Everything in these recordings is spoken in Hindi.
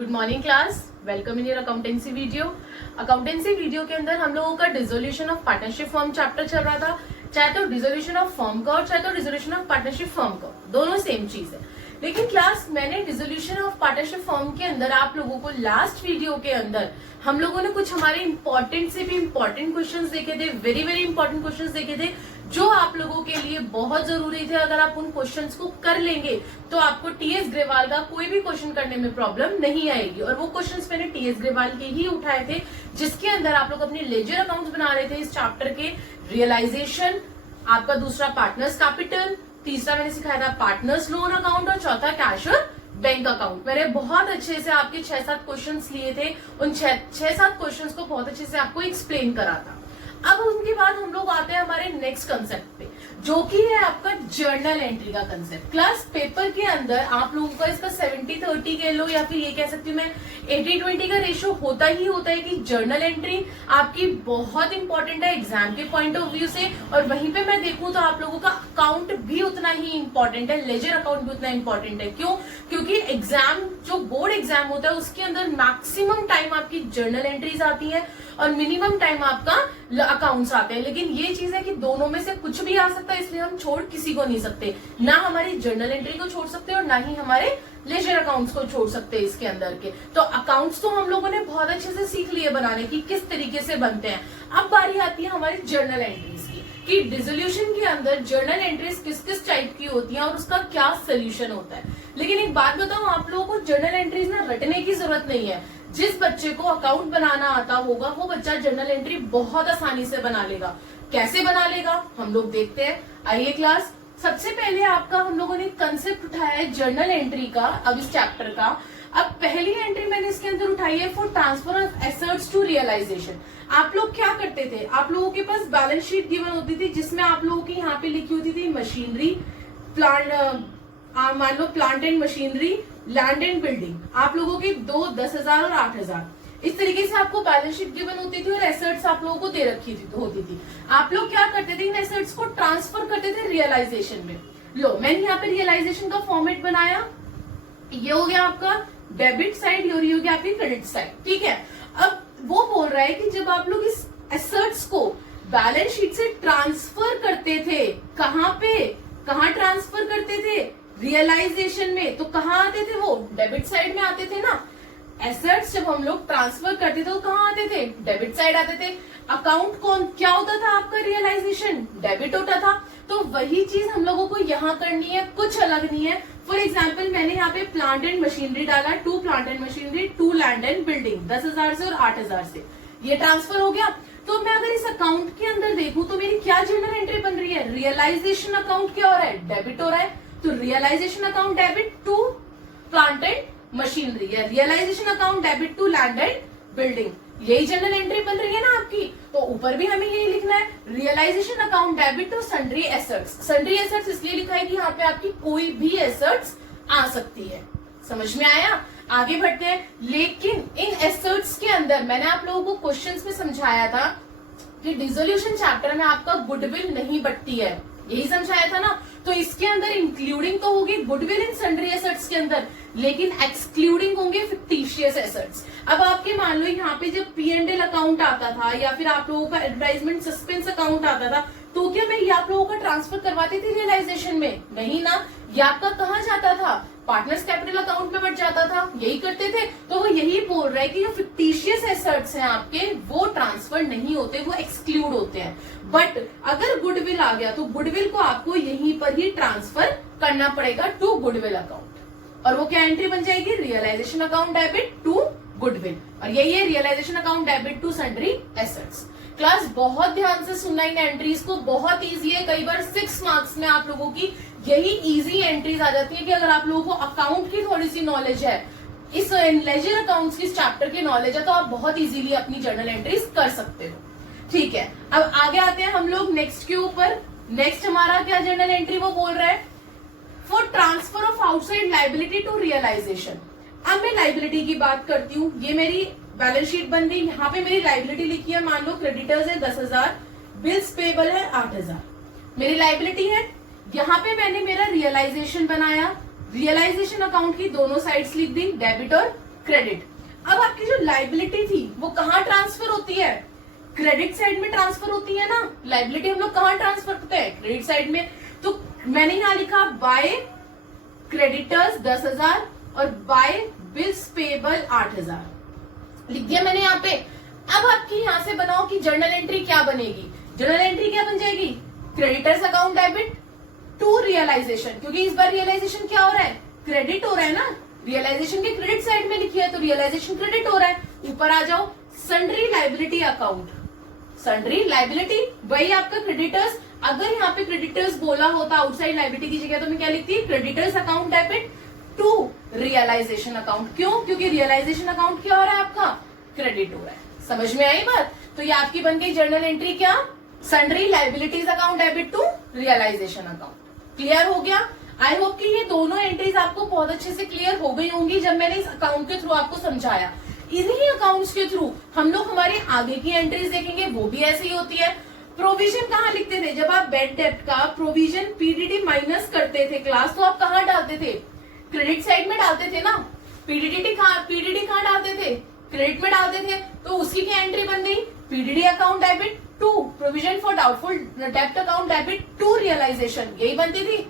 Good morning class, welcome in your accountancy video. Accountancy video के अंदर हम लोगों का dissolution of partnership firm chapter चल रहा था। चाहे तो डिसोल्यूशन ऑफ फर्म का और चाहे तो डिसोल्यूशन ऑफ पार्टनरशिप फर्म का, दोनों सेम चीज है। लेकिन क्लास मैंने डिसोल्यूशन ऑफ पार्टनरशिप फर्म के अंदर आप लोगों को लास्ट वीडियो के अंदर हम लोगों ने कुछ हमारे इंपॉर्टेंट से भी इंपॉर्टेंट क्वेश्चंस देखे थे, वेरी वेरी इंपॉर्टेंट क्वेश्चंस देखे थे जो आप लोगों के लिए बहुत जरूरी थे। अगर आप उन क्वेश्चंस को कर लेंगे तो आपको टीएस ग्रेवाल का कोई भी क्वेश्चन करने में प्रॉब्लम नहीं आएगी। और वो क्वेश्चंस मैंने टीएस ग्रेवाल के ही उठाए थे, जिसके अंदर आप लोग अपने लेजर अकाउंट्स बना रहे थे इस चैप्टर के। रियलाइजेशन, आपका दूसरा पार्टनर्स कैपिटल, तीसरा मैंने सिखाया था पार्टनर्स लोन अकाउंट और चौथा कैश और बैंक अकाउंट। मैंने बहुत अच्छे से आपके 6-7 क्वेश्चंस लिए थे, उन 6-7 क्वेश्चंस को बहुत अच्छे से आपको एक्सप्लेन करा था। अब उनके बाद हम लोग आते हैं हमारे नेक्स्ट कंसेप्ट पे, जो कि है आपका जर्नल एंट्री का कंसेप्ट। क्लास पेपर के अंदर आप लोगों का इसका 70-30 कह लो या फिर ये कह सकती हूँ मैं 80-20 का रेशियो होता ही होता है कि जर्नल एंट्री आपकी बहुत इंपॉर्टेंट है एग्जाम के पॉइंट ऑफ व्यू से। और वहीं पे मैं देखूं तो आप लोगों का अकाउंट भी उतना ही इंपॉर्टेंट है, लेजर अकाउंट भी उतना इंपॉर्टेंट है। क्यों? क्योंकि एग्जाम जो बोर्ड एग्जाम होता है उसके अंदर मैक्सिमम टाइम आपकी जर्नल एंट्रीज आती है और मिनिमम टाइम आपका अकाउंट्स आते हैं। लेकिन ये चीज है कि दोनों में से कुछ भी आ सकता है, इसलिए हम छोड़ किसी को नहीं सकते, ना हमारी जर्नल एंट्री को छोड़ सकते और ना ही हमारे लेजर अकाउंट्स को छोड़ सकते हैं इसके अंदर के। तो अकाउंट्स तो हम लोगों ने बहुत अच्छे से सीख लिए बनाने की, किस तरीके से बनते हैं। अब बारी आती है हमारी जर्नल एंट्रीज की कि डिसोल्यूशन के अंदर जर्नल एंट्रीज किस किस टाइप की होती हैं और उसका क्या सोल्यूशन होता है। लेकिन एक बात बताऊं, आप लोगों को जर्नल एंट्रीज ना रटने की जरूरत नहीं है। जिस बच्चे को अकाउंट बनाना आता होगा वो बच्चा जर्नल एंट्री बहुत आसानी से बना लेगा। कैसे बना लेगा हम लोग देखते हैं, आइए क्लास। सबसे पहले आपका हम लोगों ने कंसेप्ट उठाया है जर्नल एंट्री का, अब इस चैप्टर का। अब पहली एंट्री मैंने इसके अंदर उठाई है for transfer of assets to realisation. आप लोग क्या करते थे, आप लोगों के पास बैलेंस शीट गिवन होती थी जिसमें आप लोगों की यहाँ पे लिखी होती थी मशीनरी, प्लांट, मान लो plant and machinery, land and building. आप लोगों की 2, 10,000 और 8,000 इस तरीके से आपको बैलेंस शीट गिवन होती थी और एसेट्स आप लोगों को दे रखी होती थी। आप लोग क्या करते थे, इन एसेट्स को ट्रांसफर करते थे रियलाइजेशन में। लो, मैंने यहाँ पे रियलाइजेशन का फॉर्मेट बनाया, ये हो गया आपका डेबिट साइड और ये हो गया आपकी क्रेडिट साइड, ठीक है। अब वो बोल रहा है कि जब आप लोग इस एसेट्स को बैलेंस शीट से ट्रांसफर करते थे, कहाँ ट्रांसफर करते थे, रियलाइजेशन में, तो कहाँ आते थे वो, डेबिट साइड में आते थे ना। एसेट्स जब हम लोग ट्रांसफर करते थे तो कहाँ आते थे, डेबिट साइड आते थे। अकाउंट क्या होता था आपका, रियलाइजेशन डेबिट होता था। तो वही चीज हम लोगों को यहाँ करनी है, कुछ अलग नहीं है। फॉर एग्जाम्पल मैंने यहाँ पे प्लांट एंड मशीनरी डाला, 2 plant and machinery, 2 land and building, 10,000 से और 8,000 से, ये ट्रांसफर हो गया। तो मैं अगर इस अकाउंट के अंदर देखूं तो मेरी क्या जर्नल एंट्री बन रही है, रियलाइजेशन अकाउंट क्या हो रहा है, डेबिट हो रहा है। तो realisation account debit to plant and machinery या realisation account debit to land and building, यही जनरल एंट्री बन रही है ना आपकी। तो ऊपर भी हमें यही लिखना है, realisation account debit to sundry assets. Sundry assets इसलिए लिखा है कि यहाँ पे आपकी कोई भी एसेट्स आ सकती है। समझ में आया? आगे बढ़ते हैं। लेकिन इन एसेट्स के अंदर मैंने आप लोगों को क्वेश्चंस में समझाया था कि डिसोल्यूशन चैप्टर में आपका गुडविल नहीं बटती है, यही समझाया था ना। तो इसके अंदर इंक्लूडिंग तो होगी गुडविल इन सन्ड्री एसेट्स के अंदर, लेकिन एक्सक्लूडिंग होंगे फिक्टिशियस एसेट्स। अब आपके मान लो यहाँ पे जब P&L अकाउंट आता था या फिर आप लोगों का एडवर्टाइजमेंट सस्पेंस अकाउंट आता था, तो क्या मैं ये आप लोगों का ट्रांसफर करवाती थी रियलाइजेशन में? नहीं ना। ये आपका कहाँ जाता था, पार्टनर्स कैपिटल अकाउंट में बढ़ जाता था, यही करते थे। तो वो यही बोल रहा है कि जो फिक्टिशियस एसेट्स हैं आपके, वो ट्रांसफर नहीं होते, वो एक्सक्लूड होते हैं। बट अगर गुडविल आ गया तो गुडविल को आपको यहीं पर ही ट्रांसफर करना पड़ेगा टू गुडविल अकाउंट। और वो क्या एंट्री बन जाएगी, realisation account debit to goodwill. और यही है realisation account debit to sundry assets. Class बहुत ध्यान से सुनना इन एंट्रीज को, बहुत इजी है। कई बार 6 मार्क्स में आप लोगों की यही इजी एंट्रीज आ जाती है कि अगर आप लोगों को अकाउंट की थोड़ी सी नॉलेज है, इस लेजर अकाउंट्स की चैप्टर की नॉलेज है, तो आप बहुत इजीली अपनी जर्नल एंट्रीज कर सकते हो। ठीक है, अब आगे आते हैं हम लोग नेक्स्ट के ऊपर। नेक्स्ट हमारा क्या जर्नल एंट्री वो बोल रहा है, for transfer of outside liability to realisation. अब मैं लाइबिलिटी की बात करती हूँ, ये मेरी बैलेंस शीट बन गई। यहाँ पे मेरी लाइबिलिटी लिखी है, मान लो क्रेडिटर्स है 10,000, बिल्स पेबल है 8,000, मेरी लाइबिलिटी है। यहाँ पे मैंने मेरा रियलाइजेशन बनाया, रियलाइजेशन अकाउंट की दोनों साइड्स लिख दी, डेबिट और क्रेडिट। अब आपकी जो लाइबिलिटी थी वो कहाँ ट्रांसफर होती है? क्रेडिट साइड में ट्रांसफर होती है ना। लाइबिलिटी हम लोग कहाँ ट्रांसफर करते हैं? क्रेडिट साइड में। तो मैंने यहां लिखा बाय क्रेडिटर्स 10,000 और बाय बिल्स पेबल 8,000 लिख दिया मैंने यहाँ पे। अब आपकी यहां से बनाओ कि जर्नल एंट्री क्या बनेगी। जर्नल एंट्री क्या बन जाएगी? Creditors account debit to realisation, क्योंकि इस बार रियलाइजेशन क्या हो रहा है? क्रेडिट हो रहा है ना। रियलाइजेशन के क्रेडिट साइड में लिखी है तो रियलाइजेशन क्रेडिट हो रहा है। ऊपर आ जाओ, sundry liability account. Sundry liability वही आपका क्रेडिटर्स। अगर यहाँ पे क्रेडिटर्स बोला होता आउटसाइड लाइबिलिटी की जगह तो मैं क्या लिखती? Creditors account debit to realisation account. क्यों? क्योंकि रियलाइजेशन अकाउंट क्या हो रहा है आपका? क्रेडिट हो रहा है। समझ में आई बात? तो ये आपकी बन गई जर्नल एंट्री क्या? Sundry liabilities account debit to realisation account. Clear हो गया? आई होप कि ये दोनों एंट्रीज आपको बहुत अच्छे से क्लियर हो गई होंगी जब मैंने इस अकाउंट के थ्रू आपको समझाया। इन्हीं अकाउंट्स के थ्रू हम लोग हमारे आगे की एंट्रीज देखेंगे, वो भी ऐसी ही होती है। प्रोविजन कहाँ लिखते थे? जब आप बेड डेप्ट का प्रोविजन पीडीडी माइनस करते थे क्लास, तो आप कहाँ डालते थे? क्रेडिट साइड में डालते थे ना। पीडीडी कहाँ डालते थे? क्रेडिट में डालते थे। तो उसकी क्या एंट्री बन गई? PDD account debit to provision for doubtful डेप्ट अकाउंट डेबिट टू रियलाइजेशन, यही बनती थी।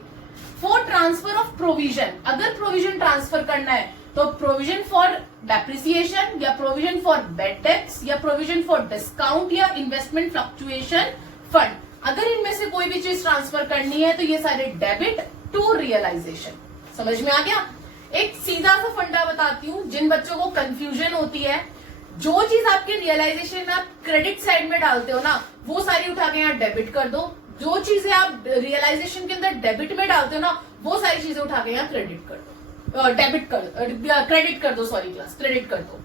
फॉर ट्रांसफर ऑफ प्रोविजन, अगर प्रोविजन ट्रांसफर करना है तो प्रोविजन फॉर डेप्रिसिएशन या प्रोविजन फॉर बेड डेप्ट्स या प्रोविजन फॉर डिस्काउंट या इन्वेस्टमेंट फ्लक्चुएशन फंड, अगर इनमें से कोई भी चीज ट्रांसफर करनी है तो ये सारे डेबिट टू रियलाइजेशन। समझ में आ गया? एक सीधा सा फंडा बताती हूँ, जिन बच्चों को कंफ्यूजन होती है, जो चीज आपके रियलाइजेशन में आप क्रेडिट साइड में डालते हो ना, वो सारी उठा के यहाँ डेबिट कर दो। जो चीजें आप रियलाइजेशन के अंदर डेबिट में डालते हो ना, वो सारी चीजें उठा के यहाँ क्रेडिट कर दो, क्रेडिट कर दो, सॉरी क्लास, क्रेडिट कर दो।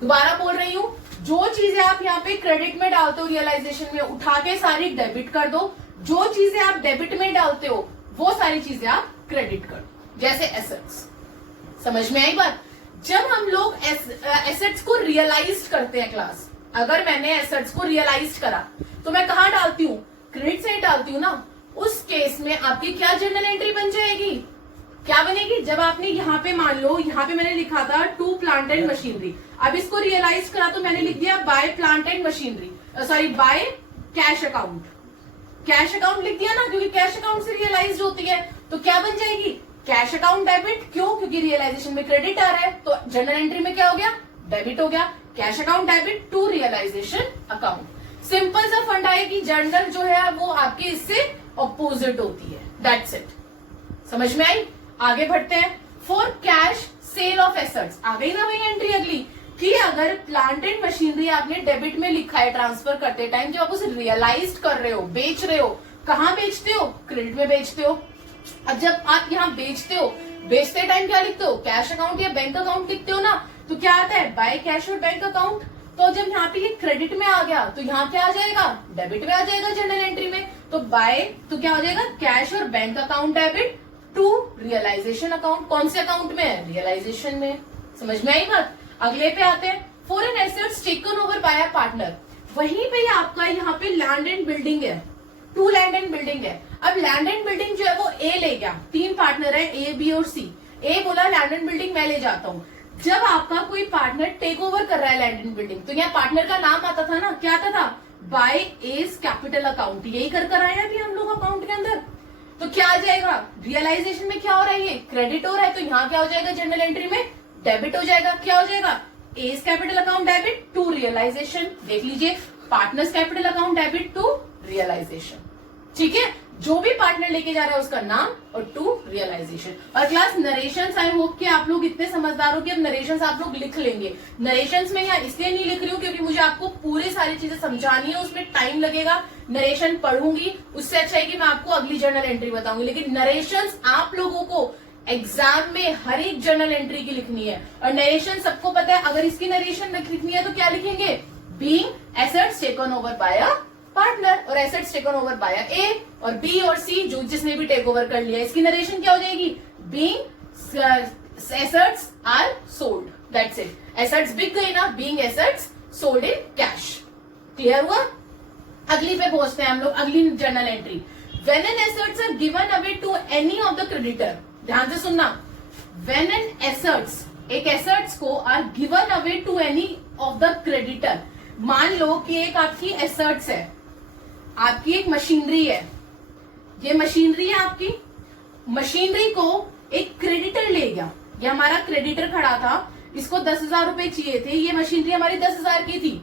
दोबारा बोल रही हूँ, जो चीजें आप यहाँ पे क्रेडिट में डालते हो रियलाइजेशन में, उठा के सारी डेबिट कर दो। जो चीजें आप डेबिट में डालते हो वो सारी चीजें आप क्रेडिट कर दो। जैसे एसेट्स, समझ में आई बात? जब हम लोग एसेट्स को रियलाइज करते हैं क्लास, अगर मैंने एसेट्स को रियलाइज करा तो मैं कहाँ डालती हूँ? क्रेडिट साइड डालती हूँ ना। उस केस में आपकी क्या जर्नल एंट्री बन जाएगी? क्या बनेगी? जब आपने यहाँ पे मान लो, यहाँ पे मैंने लिखा था टू प्लांट एंड मशीनरी, अब इसको रियलाइज करा तो मैंने लिख दिया by plant and machinery, sorry by cash account. Cash account लिख दिया ना, क्योंकि कैश अकाउंट से रियलाइज होती है। तो क्या बन जाएगी? Cash account debit. क्यों? क्योंकि रियलाइजेशन में क्रेडिट आ रहा है, तो जनरल एंट्री में क्या हो गया? डेबिट हो गया। Cash account debit to realisation account. Simple सा फंडा है कि जर्नल जो है वो आपकी इससे ऑपोजिट होती है। That's it. समझ में आई? आगे बढ़ते हैं। For cash sale of assets, आ गई ना वही एंट्री अगली, कि अगर प्लांट एंड मशीनरी आपने डेबिट में लिखा है ट्रांसफर करते टाइम, जब आप उसे रियलाइज कर रहे हो, बेच रहे हो, कहाँ बेचते हो? क्रेडिट में बेचते हो। अब जब आप यहाँ बेचते हो, बेचते टाइम क्या लिखते हो? कैश अकाउंट या बैंक अकाउंट लिखते हो ना। तो क्या आता है? बाय कैश और बैंक अकाउंट। तो जब यहाँ पे ये क्रेडिट में आ गया तो यहाँ क्या आ जाएगा? डेबिट में आ जाएगा जर्नल एंट्री में। तो बाय तो क्या हो जाएगा? कैश और bank account debit to realisation account. कौन से अकाउंट में है? रियलाइजेशन में। समझ में आई बात? अगले पे आते हैं। Foreign assets taken over by a partner, वहीं पे आपका यहाँ पे लैंड एंड बिल्डिंग है, टू लैंड एंड बिल्डिंग है। अब लैंड एंड बिल्डिंग जो है वो ए ले गया, तीन पार्टनर है ए, बी और सी। ए बोला लैंड एंड बिल्डिंग मैं ले जाता हूँ। जब आपका कोई पार्टनर टेक ओवर कर रहा है लैंड एंड बिल्डिंग, तो यहाँ पार्टनर का नाम आता था ना, क्या आता था? By A's capital account. यही कर आया अभी हम लोग अकाउंट के अंदर। तो क्या आ जाएगा? रियलाइजेशन में क्या हो रहा है? ये क्रेडिट हो रहा है, तो यहाँ क्या हो जाएगा? जनरल एंट्री में डेबिट हो जाएगा। क्या हो जाएगा? A's capital account debit to realisation. देख लीजिए, partners capital account debit to realisation. ठीक है, जो भी पार्टनर लेके जा रहा है उसका नाम और टू रियलाइजेशन। और क्लास नरेशंस, आई होप कि आप लोग इतने समझदार हो कि अब नरेशंस आप लोग लिख लेंगे। नरेशंस में यहाँ इसलिए नहीं लिख रही हूँ क्योंकि मुझे आपको पूरी सारी चीजें समझानी है, उसमें टाइम लगेगा। नरेशन पढ़ूंगी, उससे अच्छा है कि मैं आपको अगली जर्नल एंट्री बताऊंगी। लेकिन नरेशंस आप लोगों को एग्जाम में हर एक जर्नल एंट्री की लिखनी है। और नरेशन सबको पता है, अगर इसकी नरेशन लिखनी है तो क्या लिखेंगे? Being assets taken over by a partner, और एसेट्स टेकन ओवर बाय ए, और बी और सी जो जिसने भी टेक ओवर कर लिया, इसकी नरेशन क्या हो जाएगी? Being assets are sold. That's it. Assets बिक गई ना, being assets sold in cash. Clear हुआ? अगली पे पहुंचते हैं हम लोग, अगली journal entry. When an assets are given away to any of the creditor, ध्यान से सुनना, व्हेन एन एसेट्स एक एसेट्स को are given away to any of the creditor. मान लो कि एक आपकी एसेट्स है, आपकी एक मशीनरी है, ये मशीनरी है आपकी, मशीनरी को एक क्रेडिटर ले गया। ये हमारा क्रेडिटर खड़ा था, इसको 10,000 रुपए चाहिए थे, ये मशीनरी हमारी 10,000 की थी,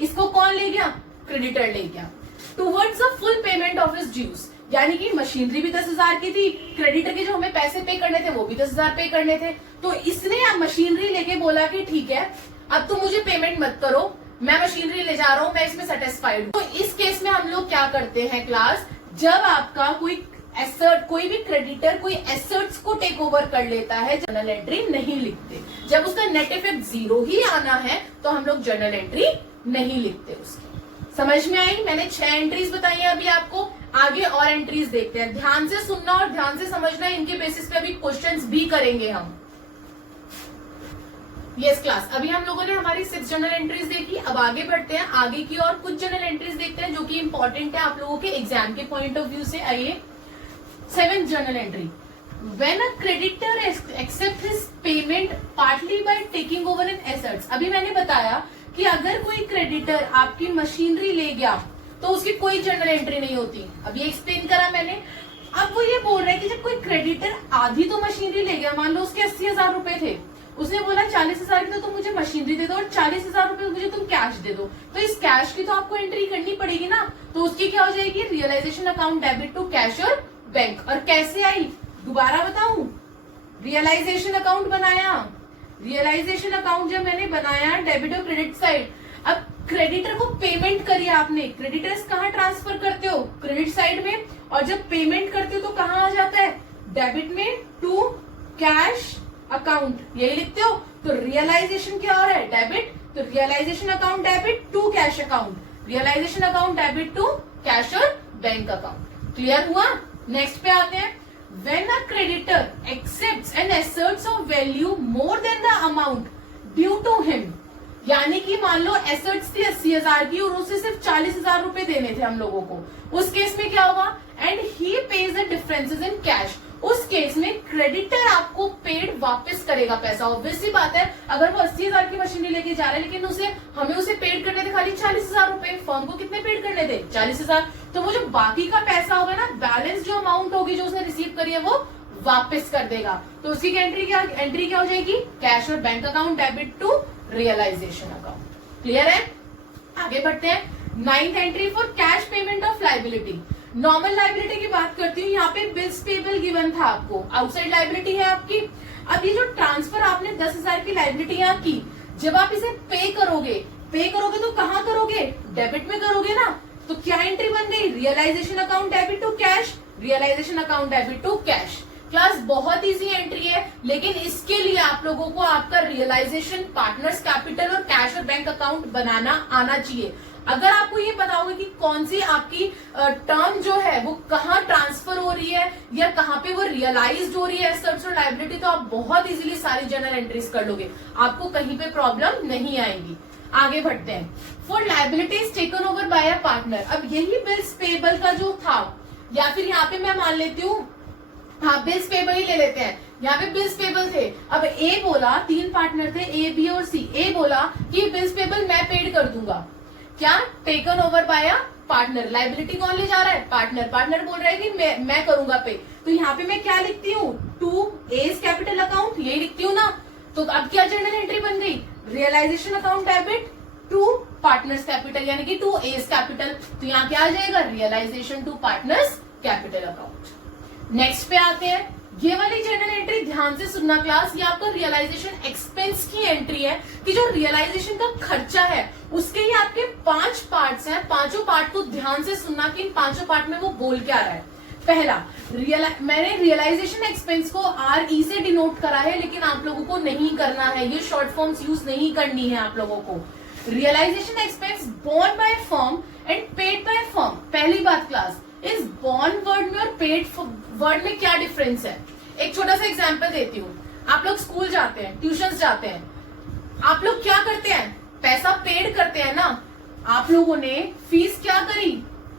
इसको कौन ले गया? क्रेडिटर ले गया। Towards the full payment of his dues, यानी कि मशीनरी भी 10,000 की थी, क्रेडिटर के जो हमें पैसे पे करने थे वो भी 10,000 पे करने थे। तो इसने मशीनरी लेके बोला कि ठीक है, अब तुम मुझे पेमेंट मत करो, मैं मशीनरी ले जा रहा हूं, मैं इसमें सेटिस्फाइड हूं। तो इस केस में हम लोग क्या करते हैं क्लास, जब आपका कोई एसेट, कोई भी क्रेडिटर कोई एसेट्स को टेक ओवर कर लेता है, जर्नल एंट्री नहीं लिखते। जब उसका नेट इफेक्ट 0 ही आना है तो हम लोग जर्नल एंट्री नहीं लिखते उसकी। समझ में आई? मैंने 6 एंट्रीज बताई है अभी आपको, आगे और एंट्रीज देखते हैं। ध्यान से सुनना और ध्यान से समझना, इनके बेसिस पे अभी क्वेश्चंस भी करेंगे हम। यस क्लास, अभी हम लोगों ने हमारी 6 जर्नल एंट्रीज देखी, अब आगे बढ़ते हैं, आगे की और कुछ जर्नल एंट्रीज देखते हैं जो कि इंपॉर्टेंट है आप लोगों के एग्जाम के पॉइंट ऑफ व्यू से। आइए 7th journal entry, when a creditor accept his payment partly by taking over an assets. अभी मैंने बताया कि अगर कोई क्रेडिटर आपकी मशीनरी ले गया तो उसकी कोई जर्नल एंट्री नहीं होती, अब ये एक्सप्लेन करा मैंने। अब वो ये बोल रहा है कि जब कोई क्रेडिटर आधी तो मशीनरी ले गया, मान लो उसके 80,000 रुपए थे, उसने बोला 40,000 की तो तुम मुझे मशीनरी दे दो और 40,000 रुपए मुझे तुम कैश दे दो, तो इस कैश की तो आपको एंट्री करनी पड़ेगी ना। तो उसकी क्या हो जाएगी? Realisation account debit to cash और बैंक। और कैसे आई दोबारा बताऊं? रियलाइजेशन अकाउंट बनाया, रियलाइजेशन अकाउंट जब मैंने बनाया डेबिट और क्रेडिट साइड, अब क्रेडिटर को पेमेंट करी आपने, क्रेडिटर्स कहाँ ट्रांसफर करते हो? क्रेडिट साइड में, और जब पेमेंट करते हो तो कहाँ आ जाता है? डेबिट में टू कैश अकाउंट, यही लिखते हो। तो रियलाइजेशन क्या हो रहा है? डेबिट, तो realisation account debit to cash account, realisation account debit to cash और बैंक अकाउंट। क्लियर हुआ? नेक्स्ट पे आते हैं, when a creditor accepts an assets of value more than the amount due to him, यानी कि मान लो एसेट्स थी 80,000 की और उसे सिर्फ 40,000 रुपए देने थे हम लोगों को, उस केस में क्या होगा? And he page the differences in cash, उस केस में क्रेडिटर आपको पेड वापस करेगा पैसा। ऑब्वियसली बात है, अगर वो 80,000 की मशीनरी लेके जा रहा है लेकिन हमें उसे पेड करने थे खाली 40,000 रुपए, फर्म को कितने पेड करने थे? 40,000। तो वो जो बाकी का पैसा होगा ना, बैलेंस जो अमाउंट होगी जो उसने रिसीव करी है वो वापस कर देगा। तो उसकी एंट्री क्या हो जाएगी? कैश और bank account debit to realisation account. Clear है? आगे बढ़ते हैं। 9th entry for cash payment of liability. Normal liability की बात करती हूँ, यहाँ पे बिल्स पेबल गिवन था आपको, आउटसाइड लाइबिलिटी है आपकी। अब ये जो ट्रांसफर आपने 10,000 की लाइबिलिटी यहाँ की, जब आप इसे पे करोगे तो कहाँ करोगे? डेबिट में करोगे ना। तो क्या एंट्री बन गई? Realisation account debit to cash, realisation account debit to cash. Class बहुत इजी एंट्री है, लेकिन इसके लिए आप लोगों को आपका रियलाइजेशन, पार्टनर्स कैपिटल और कैश और बैंक अकाउंट बनाना आना चाहिए। अगर आपको ये पता होगा कि कौन सी आपकी टर्म जो है वो कहाँ ट्रांसफर हो रही है या कहाँ पे वो रियलाइज्ड हो रही है एसेट्स और लायबिलिटी, तो आप बहुत इजीली सारी जर्नल एंट्रीज कर लोगे, आपको कहीं पे प्रॉब्लम नहीं आएगी। आगे बढ़ते हैं। For liabilities taken over by a partner, अब यही बिल्स पेबल का जो था, या फिर यहाँ पे मैं मान लेती हूँ, हाँ बिल्स पेबल ही ले लेते हैं, यहाँ पे बिल्स पेबल थे। अब ए बोला, 3 पार्टनर थे ए बी और सी, ए बोला कि बिल्स पेबल मैं पेड कर दूंगा, क्या? Taken over by a partner. Liability कौन ले जा रहा है? पार्टनर। पार्टनर बोल रहा है कि मैं करूंगा पे, तो यहाँ पे मैं क्या लिखती हूँ? टू एज कैपिटल अकाउंट, यही लिखती हूँ ना। तो अब क्या जर्नल एंट्री बन गई? Realisation account debit to partners capital, यानी कि टू एज कैपिटल। तो यहाँ क्या आ जाएगा? Realisation to partners capital account. Next पे आते हैं, ये वाली जर्नल एंट्री ध्यान से सुनना क्लास, ये आपका रियलाइजेशन एक्सपेंस की एंट्री है कि जो रियलाइजेशन का खर्चा है उसके ही आपके 5 पार्ट्स हैं। पांचों पार्ट को ध्यान से सुनना कि इन पांचों पार्ट में वो बोल क्या रहा है। पहला, मैंने रियलाइजेशन एक्सपेंस को RE से डिनोट करा है, लेकिन आप लोगों को नहीं करना है, ये शॉर्ट फॉर्म्स यूज नहीं करनी है आप लोगों को। Realisation expense borne by firm and paid by firm. पहली बात क्लास, इस बोर्न वर्ड में और पेड वर्ड में क्या डिफरेंस है? एक छोटा सा एग्जांपल देती हूँ। आप लोग स्कूल जाते हैं, ट्यूशन जाते हैं, आप लोग क्या करते हैं? पैसा पेड करते हैं ना। आप लोगों ने फीस क्या करी?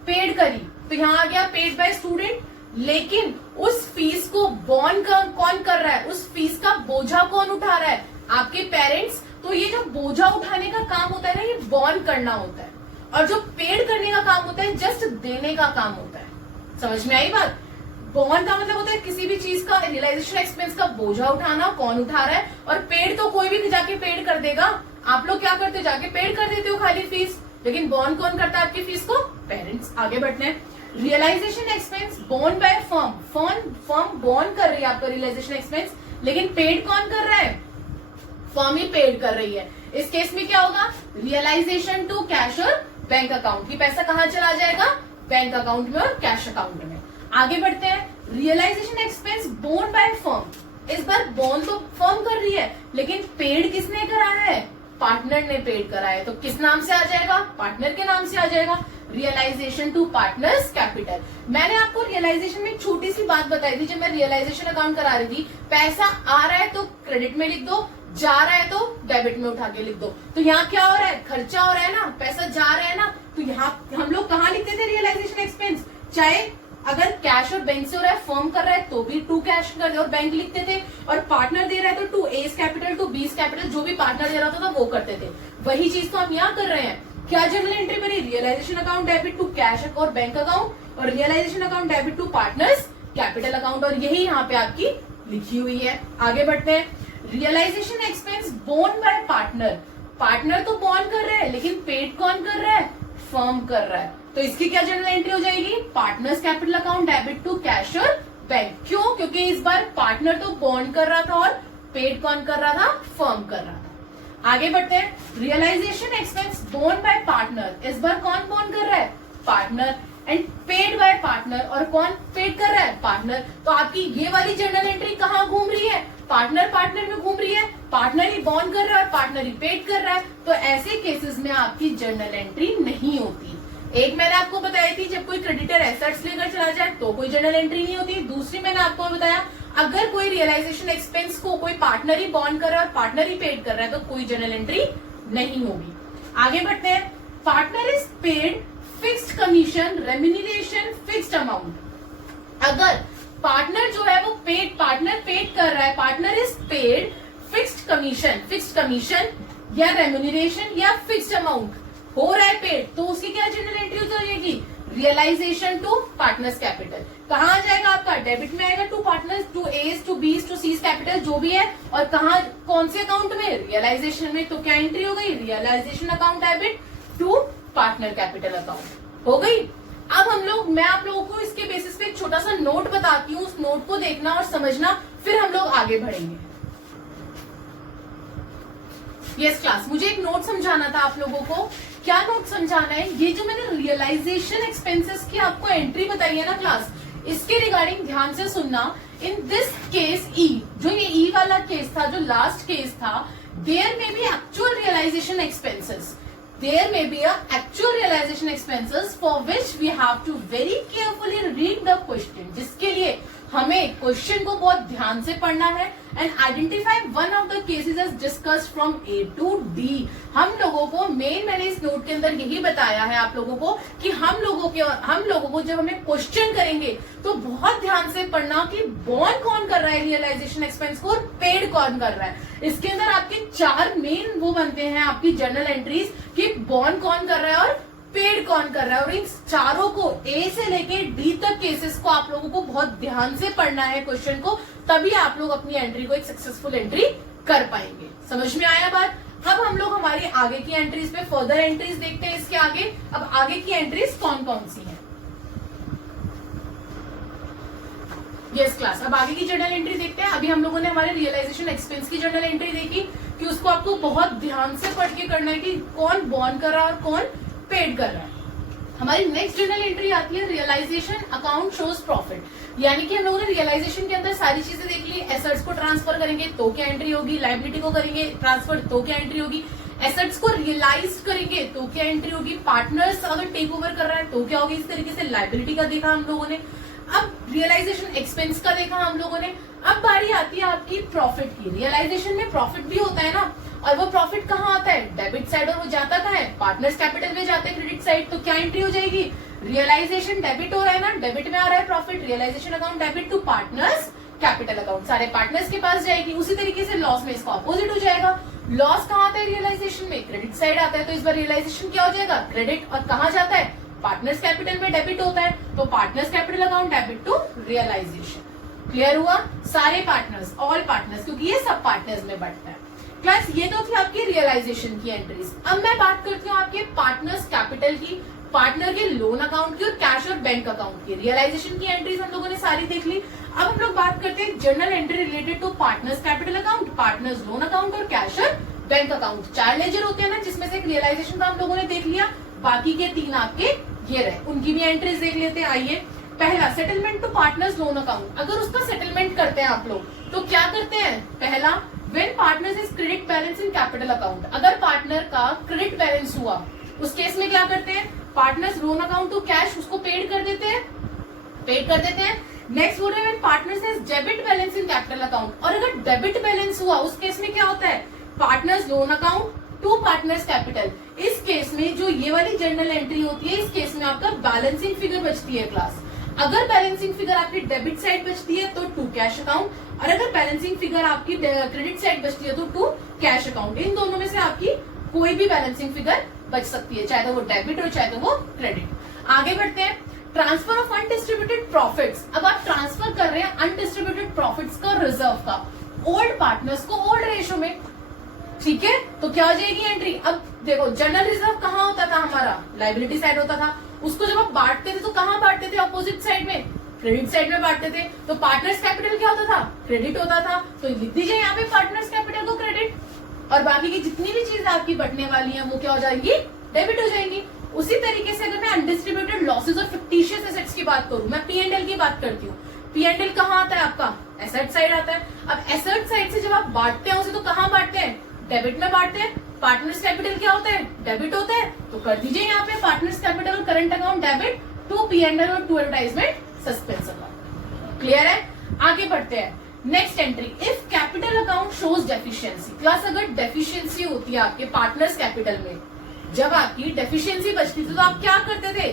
पेड करी। तो यहाँ आ गया पेड बाय स्टूडेंट, लेकिन उस फीस को बॉर्न कौन कर रहा है? उस फीस का बोझा कौन उठा रहा है? आपके पेरेंट्स, तो ये जो बोझा उठाने का काम होता है ना, ये बॉर्न करना होता है, और जो पेड करने का काम होता है जस्ट देने का काम होता है। समझ में आई बात? बॉर्न का मतलब होता है किसी भी चीज का रियलाइजेशन एक्सपेंस का बोझा उठाना, कौन उठा रहा है, और पेड तो कोई भी जाके पेड कर देगा। आप लोग क्या करते हो, जाके पेड कर देते हो खाली फीस, लेकिन बॉर्न कौन करता है आपकी फीस को? पेरेंट्स। आगे बढ़ते हैं। Realisation expense borne by firm, firm borne कर रही है आपका रियलाइजेशन एक्सपेंस, लेकिन पेड कौन कर रहा है? फर्म ही पेड कर रही है। इस केस में क्या होगा? रियलाइजेशन टू कैश और बैंक अकाउंट, की पैसा कहाँ चला जाएगा? बैंक अकाउंट में और कैश अकाउंट में। आगे बढ़ते हैं। Realisation expense borne by firm, इस बार बोर्न तो फर्म कर रही है, लेकिन पेड किसने कराया है? पार्टनर ने पेड कराया है। तो किस नाम से आ जाएगा? पार्टनर के नाम से आ जाएगा। Realisation to partners capital. मैंने आपको रियलाइजेशन में एक छोटी सी बात बताई थी जब मैं रियलाइजेशन अकाउंट करा रही थी, पैसा आ रहा है तो क्रेडिट में लिख दो, जा रहा है तो डेबिट में उठा के लिख दो। तो यहाँ क्या हो रहा है? खर्चा हो रहा है ना, पैसा जा रहा है ना, तो यहाँ हम लोग कहाँ लिखते थे रियलाइजेशन एक्सपेंस? चाहे अगर कैश और बैंक से हो रहा है, फर्म कर रहा है तो भी टू कैश कर और बैंक लिखते थे, और पार्टनर दे रहा है तो to A's capital to B's capital, जो भी पार्टनर दे रहा होता था वो करते थे। वही चीज तो हम यहाँ कर रहे हैं। क्या जर्नल एंट्री बनी? Realisation account debit to cash और बैंक अकाउंट, और realisation account debit to partners capital account, और यही यहाँ पे आपकी लिखी हुई है। आगे बढ़ते हैं। Realisation expense borne by partner, partner तो बोर्न कर रहा है, लेकिन पेड कौन कर रहा है? फर्म कर रहा है। तो इसकी क्या जनरल एंट्री हो जाएगी? Partners capital account debit to cash और बैंक। क्यों? क्योंकि इस बार पार्टनर तो बॉन्ड कर रहा था और पेड कौन कर रहा था? फर्म कर रहा था। आगे बढ़ते हैं। Realisation expense borne by partner, इस बार कौन बॉन्ड कर रहा है? Partner, and paid by partner, और कौन पेड कर रहा है? पार्टनर। तो आपकी ये वाली जनरल एंट्री कहाँ घूम रही है? पार्टनर पार्टनर में घूम रही है, पार्टनर ही बॉन्ड कर रहा है और पार्टनर ही पेड कर रहा है। तो ऐसे केसेस में आपकी जर्नल एंट्री नहीं होती। एक मैंने आपको बताई थी, जब कोई क्रेडिटर एसेट्स लेकर चला जाए तो कोई जर्नल एंट्री नहीं होती। दूसरी मैंने आपको बताया, अगर कोई रियलाइजेशन एक्सपेंस को कोई पार्टनर ही बॉन्ड कर रहा है और पार्टनर ही पेड कर रहा है तो कोई जर्नल एंट्री नहीं होगी। आगे बढ़ते हैं। Partner is paid fixed commission remuneration fixed amount. अगर पार्टनर जो है वो पेड, पार्टनर पेड कर रहा है, partner is paid fixed commission या रेम्यूनरेशन या फिक्स्ड अमाउंट हो रहा है पेड, तो उसकी क्या जनरल एंट्री हो जाएगी? Realisation to partners capital. कहाँ आ जाएगा आपका? डेबिट में आएगा to partners, to A's to B's to C's capital जो भी है, और कहाँ कौन से अकाउंट में? रियलाइजेशन में। तो क्या एंट्री हो गई? Realisation account debit to partner capital account हो गई। अब हम लोग, मैं आप लोगों को इसके बेसिस पे एक छोटा सा नोट बताती हूँ, उस नोट को देखना और समझना, फिर हम लोग आगे बढ़ेंगे। यस क्लास, मुझे एक नोट समझाना था आप लोगों को। क्या नोट समझाना है? ये जो मैंने रियलाइजेशन एक्सपेंसेस की आपको एंट्री बताई है ना क्लास, इसके रिगार्डिंग ध्यान से सुनना। इन दिस केस ई, जो ये ई वाला केस था, जो लास्ट केस था, देयर में be actual realisation expenses, there may be a actual realization expenses for which we have to very carefully read the question, जिसके लिए हमें क्वेश्चन को बहुत ध्यान से पढ़ना है and identify one of the cases as discussed from A to D. हम लोगों को मेन, मैंने इस नोट के अंदर यही बताया है आप लोगों को कि हम लोगों को जब हमें क्वेश्चन करेंगे तो बहुत ध्यान से पढ़ना कि बॉन्ड कौन कर रहा है रियलाइजेशन एक्सपेंस को और पेड कौन कर रहा है। इसके अंदर आपके चार मेन वो बनते हैं आपकी जर्नल एंट्रीज कि बॉन्ड कौन कर रहा है और पेड कौन कर रहा है, और इन चारों को ए से लेके डी तक केसेस को आप लोगों को बहुत ध्यान से पढ़ना है क्वेश्चन को, तभी आप लोग अपनी एंट्री को एक सक्सेसफुल एंट्री कर पाएंगे। समझ में आया बात? अब हम लोग हमारी आगे की एंट्रीज पे फर्दर एंट्रीज देखते हैं इसके आगे। अब आगे की एंट्रीज कौन कौन सी हैं? यस क्लास, अब आगे की जर्नल एंट्री देखते हैं। अभी हम लोगों ने हमारे रियलाइजेशन एक्सपेंस की जर्नल एंट्री देखी कि उसको आपको बहुत ध्यान से पढ़ के करना है कि कौन बॉन्ड कर रहा है और कौन पेड कर रहा है। हमारी नेक्स्ट जर्नल एंट्री आती है रियलाइजेशन अकाउंट शोज प्रॉफिट, यानी कि हम लोगों ने रियलाइजेशन के अंदर सारी चीजें देख ली। एसेट्स को ट्रांसफर करेंगे तो क्या एंट्री होगी, लायबिलिटी को करेंगे ट्रांसफर तो क्या एंट्री होगी, एसेट्स को रियलाइज करेंगे तो क्या एंट्री होगी, पार्टनर्स अगर टेक ओवर कर रहा है तो क्या होगी। इस तरीके से लायबिलिटी का देखा हम लोगों ने। अब रियलाइजेशन एक्सपेंस का देखा हम लोगों ने। अब बारी आती है आपकी प्रॉफिट की। रियलाइजेशन में प्रॉफिट भी होता है ना, और वो प्रॉफिट कहाँ आता है? डेबिट साइड, और वो जाता कहाँ है? पार्टनर्स कैपिटल में जाते हैं क्रेडिट साइड। तो क्या एंट्री हो जाएगी? रियलाइजेशन डेबिट हो रहा है ना, डेबिट में आ रहा है profit, realisation account debit to partners capital account, सारे पार्टनर्स के पास जाएगी। उसी तरीके से लॉस में इसका अपोजिट हो जाएगा। लॉस कहाँ आता है रियलाइजेशन में, क्रेडिट साइड आता है, तो इस बार रियलाइजेशन क्या हो जाएगा, क्रेडिट। और कहाँ जाता है, पार्टनर्स कैपिटल में डेबिट होता है, तो partners capital account debit to realisation. Clear हुआ, सारे पार्टनर्स, ऑल पार्टनर्स, क्योंकि ये सब पार्टनर्स में बढ़ता है। क्लास ये तो थी आपकी रियलाइजेशन की एंट्रीज। अब मैं बात करती हूँ आपके पार्टनर्स कैपिटल की, पार्टनर के लोन अकाउंट की और कैश और बैंक अकाउंट की। रियलाइजेशन की एंट्रीज हम लोगों ने सारी देख ली। अब हम लोग बात करते हैं general entry related to partners capital account, partners loan account और कैश और बैंक अकाउंट। 4 लेजर होते हैं ना, जिसमें से एक रियलाइजेशन का हम लोगों ने देख लिया, बाकी के 3 आपके ये रहे, उनकी भी एंट्रीज देख लेते हैं। आइए, पहला settlement to partners loan account. अगर उसका सेटलमेंट करते हैं आप लोग तो क्या करते हैं, पहला when partners is credit balance in capital account. अगर पार्टनर का क्रेडिट बैलेंस हुआ उस केस में क्या करते हैं, partners loan account to cash, उसको पेड कर देते हैं। नेक्स्ट बोल रहे हैं partners is debit balance in capital account. और अगर डेबिट बैलेंस हुआ उस केस में क्या होता है, partners loan account to partners capital. इस केस में जो ये वाली जर्नल एंट्री होती है, इस केस में आपका बैलेंसिंग फिगर बचती है क्लास। अगर बैलेंसिंग फिगर आपकी डेबिट साइड बचती है तो टू कैश अकाउंट, और अगर बैलेंसिंग फिगर आपकी क्रेडिट साइड बचती है तो टू कैश अकाउंट। इन दोनों में से आपकी कोई भी बैलेंसिंग फिगर बच सकती है, चाहे तो वो डेबिट हो चाहे तो वो क्रेडिट। आगे बढ़ते हैं, ट्रांसफर ऑफ अनडिस्ट्रीब्यूटेड प्रॉफिट्स। अब आप ट्रांसफर कर रहे हैं अनडिस्ट्रीब्यूटेड प्रॉफिट्स का रिजर्व का ओल्ड पार्टनर्स को ओल्ड रेशो में, ठीक है, तो क्या हो जाएगी एंट्री। अब देखो जनरल रिजर्व कहाँ होता था हमारा, लाइबिलिटी साइड होता था। उसको जब आप बांटते थे तो कहाँ बांटते थे, अपोजिट साइड में, क्रेडिट साइड में बांटते थे। तो पार्टनर्स कैपिटल क्या होता था, क्रेडिट होता था, तो लिख दीजिए यहाँ पे पार्टनर्स कैपिटल को क्रेडिट, और बाकी की जितनी भी चीज आपकी बटने वाली है वो क्या हो जाएंगी, डेबिट हो जाएंगी। उसी तरीके से अगर मैं अनडिस्ट्रीब्यूटेड लॉसेज और फिक्टिशियस एसेट्स की बात करूं, मैं P&L की बात करती हूँ। P&L कहाँ आता है आपका, एसेट साइड आता है। अब एसेट साइड से जब आप बांटते हैं उसे तो कहाँ बांटते हैं, डेबिट में बांटते हैं। पार्टनर्स कैपिटल क्या होता है, डेबिट होता है, तो कर दीजिए यहाँ पे partners capital current account debit to P&L और to advertisement suspense account. Clear है, आगे बढ़ते हैं। Next entry, if capital account shows deficiency. Class अगर डेफिशिएंसी होती है आपके पार्टनर्स कैपिटल में, जब आपकी डेफिशिएंसी बचती थी तो आप क्या करते थे,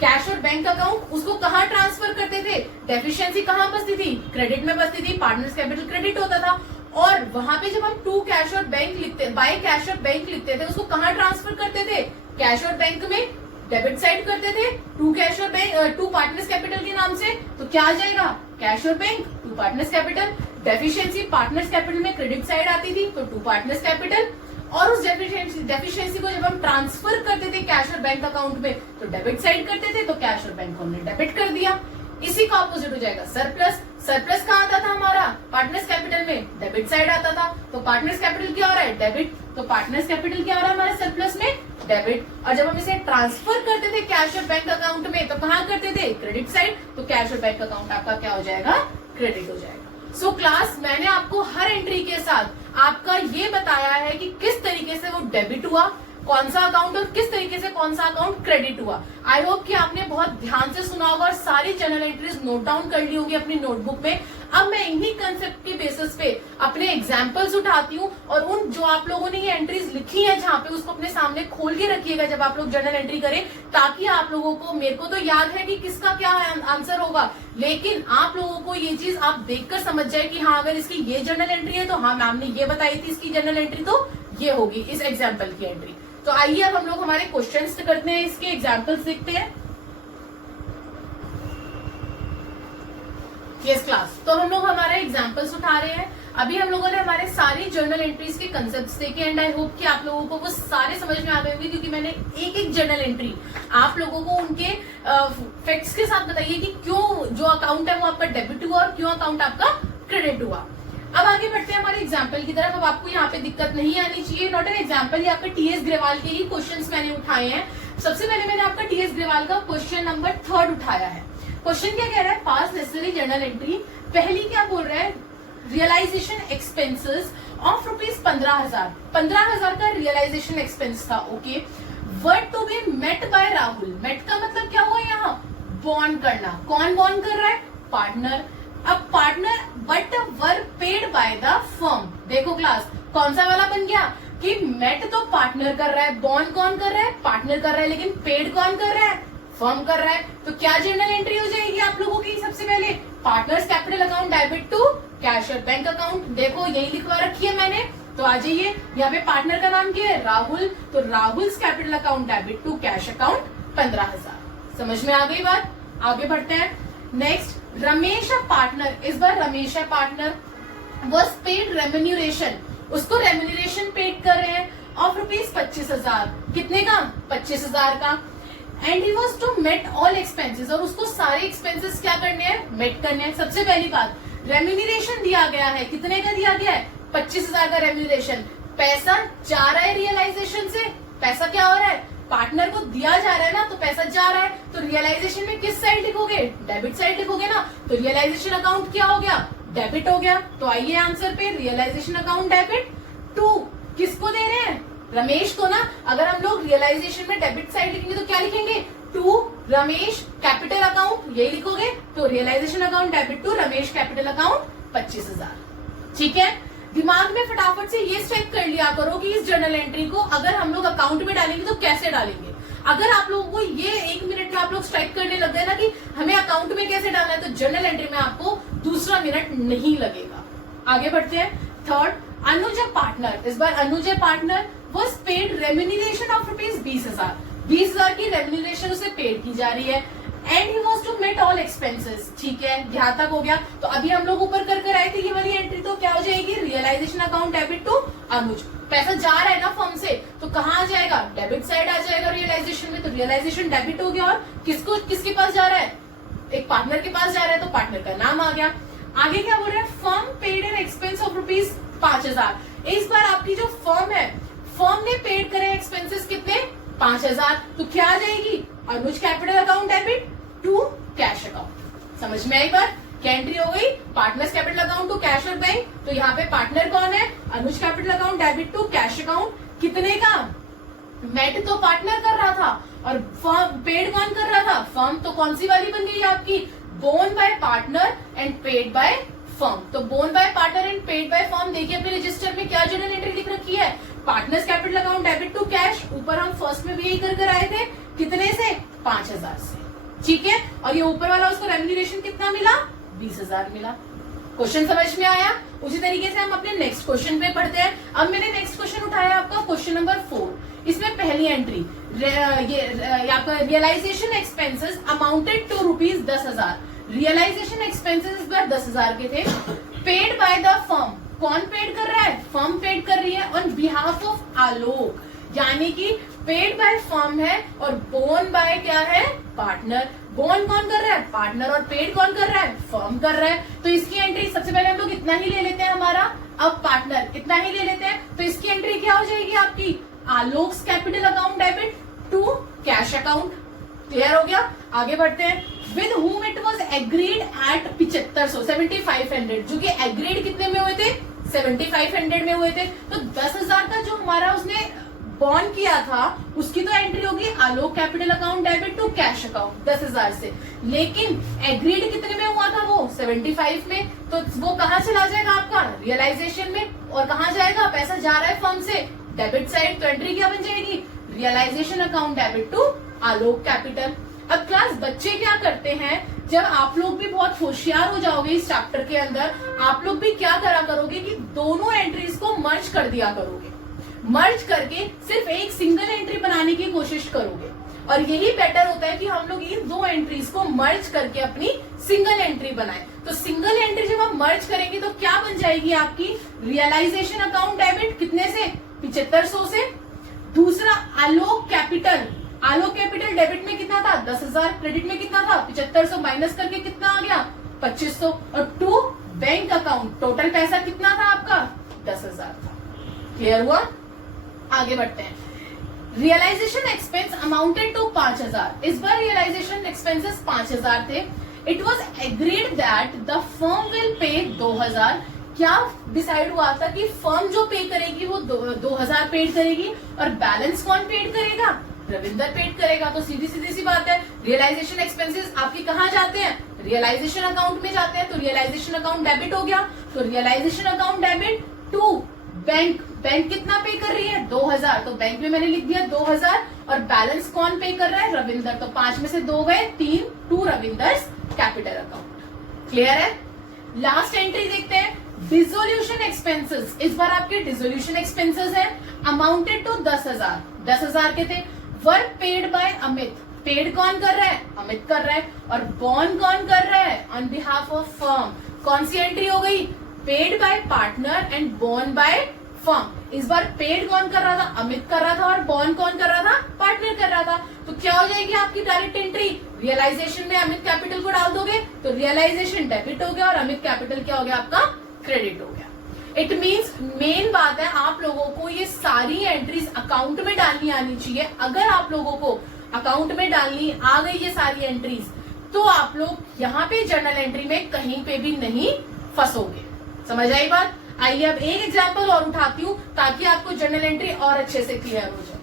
कैश और बैंक अकाउंट उसको कहाँ ट्रांसफर करते थे, डेफिशिएंसी कहाँ बचती थी, क्रेडिट में बचती थी, पार्टनर्स कैपिटल क्रेडिट होता था। और वहां पे जब हम टू कैश और बैंक लिखते, बाय कैश और बैंक लिखते थे, उसको कहाँ ट्रांसफर करते थे, कैश और बैंक में, डेबिट साइड करते थे, टू कैश और बैंक, टू पार्टनर्स कैपिटल के नाम से, तो क्या आ जाएगा, कैश और bank to partners capital. Deficiency partners capital में क्रेडिट साइड आती थी तो टू पार्टनर्स कैपिटल, और उस डेफिशिएंसी को जब हम ट्रांसफर करते थे कैश और बैंक अकाउंट में तो डेबिट साइड करते थे, तो कैश और बैंक को हमने डेबिट कर दिया। इसी का ऑपोजिट हो जाएगा सरप्लस। सरप्लस कहाँ आता था हमारा, पार्टनर्स कैपिटल में, डेबिट साइड आता था, तो पार्टनर्स कैपिटल क्या हो रहा है, डेबिट, तो पार्टनर्स कैपिटल क्या हो रहा है हमारे सरप्लस में, डेबिट। और जब हम इसे ट्रांसफर करते थे कैश और बैंक अकाउंट में तो कहाँ करते थे, क्रेडिट साइड, तो कैश और बैंक अकाउंट आपका क्या हो जाएगा, क्रेडिट हो जाएगा। सो क्लास मैंने आपको हर एंट्री के साथ आपका ये बताया है कि किस तरीके से वो डेबिट हुआ, कौन सा अकाउंट और किस तरीके से कौन सा अकाउंट क्रेडिट हुआ। आई होप कि आपने बहुत ध्यान से सुना होगा और सारी जर्नल एंट्रीज नोट डाउन कर ली होगी अपनी नोटबुक में। अब मैं इन्हीं कंसेप्ट के बेसिस पे अपने एग्जांपल्स उठाती हूँ और उन जो आप लोगों ने ये एंट्रीज लिखी है जहाँ पे उसको अपने सामने खोल के रखिएगा जब आप लोग जर्नल एंट्री करें, ताकि आप लोगों को, मेरे को तो याद है कि किसका क्या आंसर होगा, लेकिन आप लोगों को ये चीज आप देखकर समझ जाए कि हाँ अगर इसकी ये जर्नल एंट्री है तो हाँ मैम ने ये बताई थी इसकी जर्नल एंट्री तो ये होगी इस एग्जाम्पल की एंट्री। तो आइए अब हम लोग हमारे क्वेश्चंस करते हैं, इसके एग्जांपल्स देखते हैं। यस क्लास, तो हम लोग हमारे एग्जांपल्स उठा रहे हैं। अभी हम लोगों ने हमारे सारी जर्नल एंट्रीज के कंसेप्ट्स देखे एंड आई होप कि आप लोगों को वो सारे समझ में आ गए होंगे, क्योंकि मैंने एक एक जर्नल एंट्री आप लोगों को उनके फैक्ट्स के साथ बताइए कि क्यों जो अकाउंट है वो आपका डेबिट हुआ और क्यों अकाउंट आपका क्रेडिट हुआ। अब आगे बढ़ते हैं हमारे एग्जाम्पल की तरफ। अब आपको यहाँ पे दिक्कत नहीं आनी चाहिए, नॉट एन एग्जाम्पल, ये आपका टीएस ग्रेवाल के ही क्वेश्चंस मैंने उठाए हैं। सबसे पहले मैंने आपका टीएस ग्रेवाल का क्वेश्चन नंबर 3 उठाया है। क्वेश्चन क्या कह रहा है, पास नेसेसरी जर्नल एंट्री। पहली क्या बोल रहा है, रियलाइजेशन एक्सपेंसेस ऑफ ₹15,000। 15,000 का रियलाइजेशन एक्सपेंस था, okay. Were to be met by Rahul. Met का मतलब क्या हुआ यहाँ, बॉन्ड करना। कौन बॉन्ड कर रहा है, पार्टनर। अब partner but were paid by the firm. देखो क्लास कौन सा वाला बन गया कि मेट तो पार्टनर कर रहा है, बॉन्ड कौन कर रहा है, पार्टनर कर रहा है, लेकिन पेड कौन कर रहा है, फर्म कर रहा है। तो क्या जर्नल एंट्री हो जाएगी आप लोगों की, सबसे पहले partners capital account debit to cash और बैंक अकाउंट। देखो यही लिखवा रखी है मैंने, तो आ जाइए। यहाँ पे पार्टनर का नाम क्या है? राहुल। तो Rahul's capital account debit to cash account 15,000। समझ में आ गई बात? आगे बढ़ते हैं। नेक्स्ट, रमेश अ पार्टनर, इस बार रमेश है पार्टनर, वॉज पेड रेम्यूनरेशन, उसको रेम्यूनरेशन पेड कर रहे हैं ऑफ रुपीज 25,000। कितने का? 25,000 का। And he was to meet all expenses, और उसको सारे एक्सपेंसेस क्या करने हैं? मेट करने हैं। सबसे पहली बात, रेम्यूनरेशन दिया गया है, कितने का दिया गया है? 25,000 का रेम्यूनरेशन। पैसा जा रहा है रियलाइजेशन से, पैसा क्या हो रहा है? पार्टनर को दिया जा रहा है ना, तो पैसा जा रहा है, तो रियलाइजेशन में किस साइड लिखोगे? डेबिट साइड लिखोगे ना, तो रियलाइजेशन अकाउंट क्या हो गया? डेबिट हो गया। तो आइए आंसर पे, रियलाइजेशन अकाउंट डेबिट टू, किसको दे रहे हैं? रमेश को ना। अगर हम लोग रियलाइजेशन में डेबिट साइड लिखेंगे तो क्या लिखेंगे? टू रमेश कैपिटल अकाउंट, यही लिखोगे। तो realisation account debit to Ramesh capital account 25,000। ठीक है, दिमाग में फटाफट से ये चेक कर लिया करो कि इस जर्नल एंट्री को अगर हम लोग अकाउंट में डालेंगे तो कैसे डालेंगे। अगर आप लोगों को ये 1 मिनट में आप लोग स्ट्राइक करने लग गए ना कि हमें अकाउंट में कैसे डालना है, तो जर्नल एंट्री में आपको दूसरा मिनट नहीं लगेगा। आगे बढ़ते हैं। थर्ड, अनुज पार्टनर, इस बार Anuj partner was paid remuneration of rupees 20,000। 20,000 की रेम्यूनरेशन उसे पेड की जा रही है। And he was to meet all expenses. ठीक है, यहाँ तक हो गया। तो अभी हम लोग ऊपर कर आए थे ये वाली एंट्री, तो क्या हो जाएगी? रियलाइजेशन अकाउंट डेबिट टू अनुज। पैसा जा रहा है ना फर्म से, तो कहाँ आ जाएगा? डेबिट साइड आ जाएगा रियलाइजेशन में। तो रियलाइजेशन डेबिट हो गया, और किसको किसके पास जा रहा है? एक पार्टनर के पास जा रहा है, तो पार्टनर का नाम आ गया। आगे क्या बोल रहा है? Firm paid an expense of rupees 5,000। इस बार आपकी जो फर्म है, फर्म ने पेड करे एक्सपेंसेस कितने? 5,000। तो क्या आ जाएगी? Anuj capital account debit to cash account. समझ में आई बात? क्या एंट्री हो गई? Partners capital account to cash और बैंक। तो यहाँ पे पार्टनर कौन है? Anuj capital account debit to cash account. कितने का? मेट तो पार्टनर कर रहा था, और फर्म पेड कौन कर रहा था? फर्म। तो कौन सी वाली बन गई आपकी? Borne by partner and paid by firm. तो borne by partner and paid by firm. देखिए अपने रजिस्टर में क्या जर्नल एंट्री लिख रखी है? Partners capital account debit to cash. ऊपर हम फर्स्ट में भी यही कर आए थे, कितने से? 5,000 से। ठीक है, और ये ऊपर वाला उसको रेम्यूनरेशन कितना मिला? 20,000 मिला। क्वेश्चन समझ में आया? उसी तरीके से हम अपने नेक्स्ट क्वेश्चन पे पढ़ते हैं। अब मैंने नेक्स्ट क्वेश्चन उठाया आपका क्वेश्चन नंबर 4। इसमें पहली एंट्री आपका realisation expenses amounted to rupees 10,000। Realisation expenses इस बार 10,000 के थे। पेड बाय द फर्म, कौन पेड कर रहा है? फर्म पेड कर रही है ऑन बिहाफ ऑफ आलोक, यानी कि पेड बाय फर्म है और बोन बाय क्या है? पार्टनर। बोन कौन कर रहा है? पार्टनर। और पेड कौन कर रहा है? फर्म कर रहा है। तो इसकी एंट्री सबसे पहले हम लोग इतना ही ले लेते हैं, हमारा अब पार्टनर इतना ही ले लेते हैं। तो इसकी एंट्री क्या हो जाएगी आपकी? Alok's capital account debit to cash account. Clear हो गया? आगे बढ़ते हैं। With whom it was agreed eight 7500 7500, जो कि एग्रीड कितने में हुए थे? 7500 में हुए थे। तो 10,000 का जो हमारा उसने बॉन्ड किया था, उसकी तो एंट्री होगी Alok capital account debit to cash account 10,000 से। लेकिन एग्रीड कितने में हुआ था? वो 75 में। तो वो कहाँ चला जाएगा आपका? रियलाइजेशन में। और कहाँ जाएगा? पैसा जा रहा है फर्म से, डेबिट साइड। तो एंट्री क्या बन जाएगी? Realisation account debit to Alok capital. अब क्लास बच्चे क्या करते हैं, जब आप लोग भी बहुत होशियार हो जाओगे इस चैप्टर के अंदर, आप लोग भी क्या करा करोगे कि दोनों एंट्रीज को मर्ज कर दिया करोगे। मर्ज करके सिर्फ एक सिंगल एंट्री बनाने की कोशिश करोगे, और यही बेटर होता है कि हम लोग इन दो एंट्रीज को मर्ज करके अपनी सिंगल एंट्री बनाएं। तो सिंगल एंट्री जब हम मर्ज करेंगे तो क्या बन जाएगी आपकी? रियलाइजेशन अकाउंट डेबिट कितने से? 7500 से। दूसरा आलोक कैपिटल, आलोक कैपिटल डेबिट में कितना था? 10,000। क्रेडिट में कितना था? 7500 माइनस करके कितना आ गया? 2500। और टू बैंक अकाउंट, टोटल पैसा कितना था आपका? 10,000 था। क्लियर हुआ? आगे बढ़ते हैं। Realisation expense amounted to 5,000। इस बार रियलाइजेशन एक्सपेंसेस 5,000 थे। It was agreed that the firm will pay 2,000। क्या डिसाइड हुआ था कि फर्म जो पे करेगी वो 2,000 पेड करेगी, और बैलेंस कौन पेड करेगा? रविंदर पेड करेगा। तो सीधी सीधी सी बात है, रियलाइजेशन एक्सपेंसेस आपके कहाँ जाते हैं? रियलाइजेशन अकाउंट में जाते हैं। तो रियलाइजेशन अकाउंट डेबिट हो गया। तो realisation account debit to bank, bank कितना पे कर रही है? 2,000। तो बैंक में मैंने लिख दिया 2,000, और बैलेंस कौन पे कर रहा है? रविंदर। तो 5 में से 2 गए, 3 टू रविंदर्स कैपिटल अकाउंट। क्लियर है? लास्ट एंट्री देखते हैं, डिसोल्यूशन एक्सपेंसेस। इस बार आपके डिसोल्यूशन एक्सपेंसेस है, अमाउंटेड टू 10,000। 10,000 के थे। Work paid by Amit, paid कौन कर रहा है? अमित कर रहा है। और बॉर्न कौन कर रहा है? On behalf of firm. कौन सी एंट्री हो गई? Paid by partner and born by firm. इस बार पेड कौन कर रहा था? अमित कर रहा था। और बॉर्न कौन कर रहा था? पार्टनर कर रहा था। तो क्या हो जाएगी आपकी डायरेक्ट एंट्री? रियलाइजेशन में अमित कैपिटल को डाल दोगे तो रियलाइजेशन डेबिट हो गया और अमित कैपिटल क्या हो गया आपका? क्रेडिट हो गया। इट मीन्स मेन बात है, आप लोगों को ये सारी एंट्रीज अकाउंट में डालनी आनी चाहिए। अगर आप लोगों को अकाउंट में डालनी आ गई ये सारी एंट्रीज, तो आप लोग यहाँ पे जर्नल एंट्री में कहीं पे भी नहीं फंसोगे। समझ आई बात? आइए अब एक एग्जांपल और उठाती हूँ ताकि आपको जर्नल एंट्री और अच्छे से क्लियर हो जाए।